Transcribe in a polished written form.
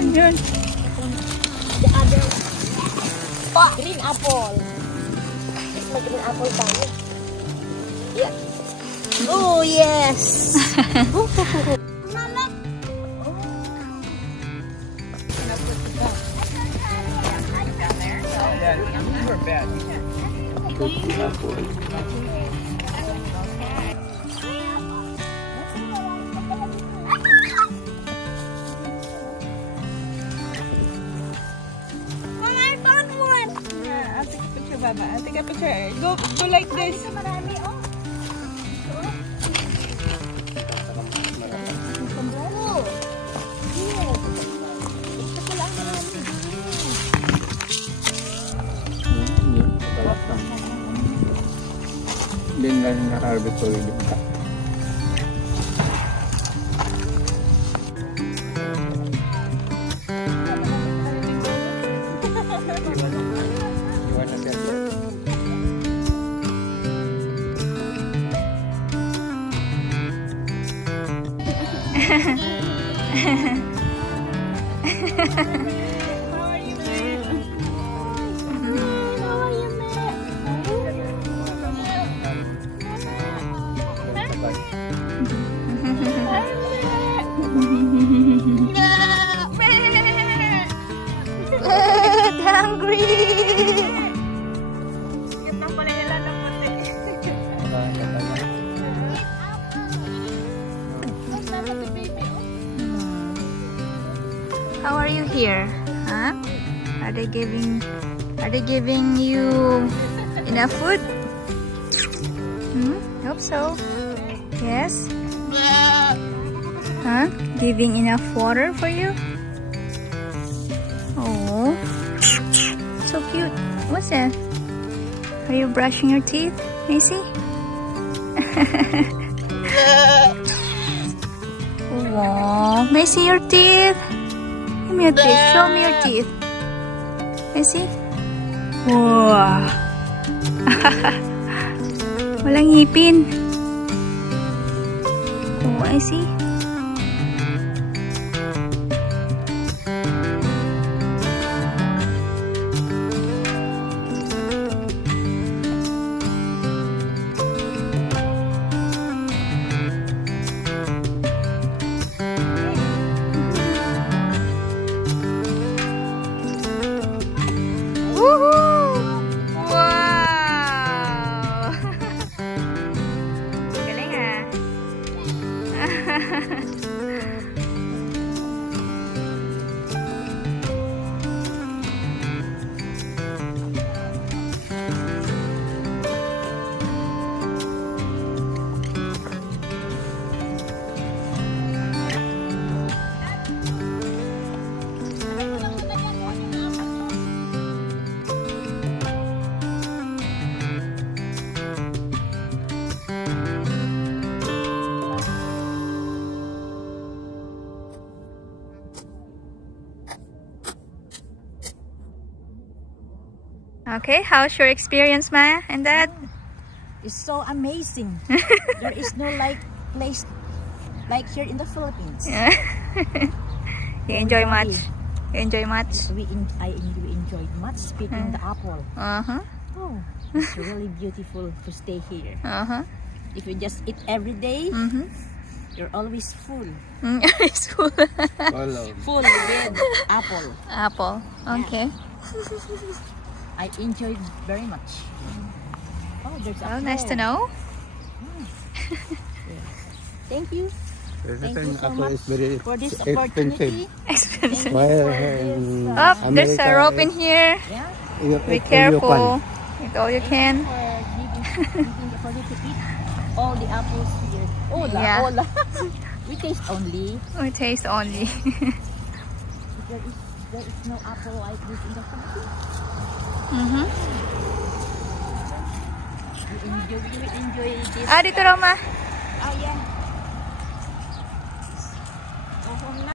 Yan. The other. Oh, green apple. May green apple tayo. Yeah. Oh, yes. Mama. Baba, I'll take a picture. Go like this. Marami, oh. Din lang na-harvest ko yung ka. Hungry. How are you here? Huh? Are they giving you enough food? Hope so. Yes? Huh? Giving enough water for you? Oh. So cute. What's that? Are you brushing your teeth, Macy? Oh, Macy, your teeth. Give me your teeth. Show me your teeth. Macy? Wow. Walang ngipin. Oh, I see. Okay, how's your experience, Maya and Dad? It's so amazing. There is no place like here in the Philippines. You enjoy much? You enjoy much? We enjoyed much picking the apple. Oh, it's really beautiful to stay here. If you just eat every day, you're always full. It's full. Full with apple. Apple. Okay. I enjoyed very much. Oh, there's Well, nice to know. Thank you. Thank you so much for this expensive. opportunity. Expensive. Well, Oh, there's a rope in here. Yeah. Be careful. Eat all you can. For you to eat all the apples here. Ola, Yeah. ola. We taste only. We taste only. There is no apple like this in the Philippines. We enjoy this. Ah, dito Roma. Ah, yeah. Go home na.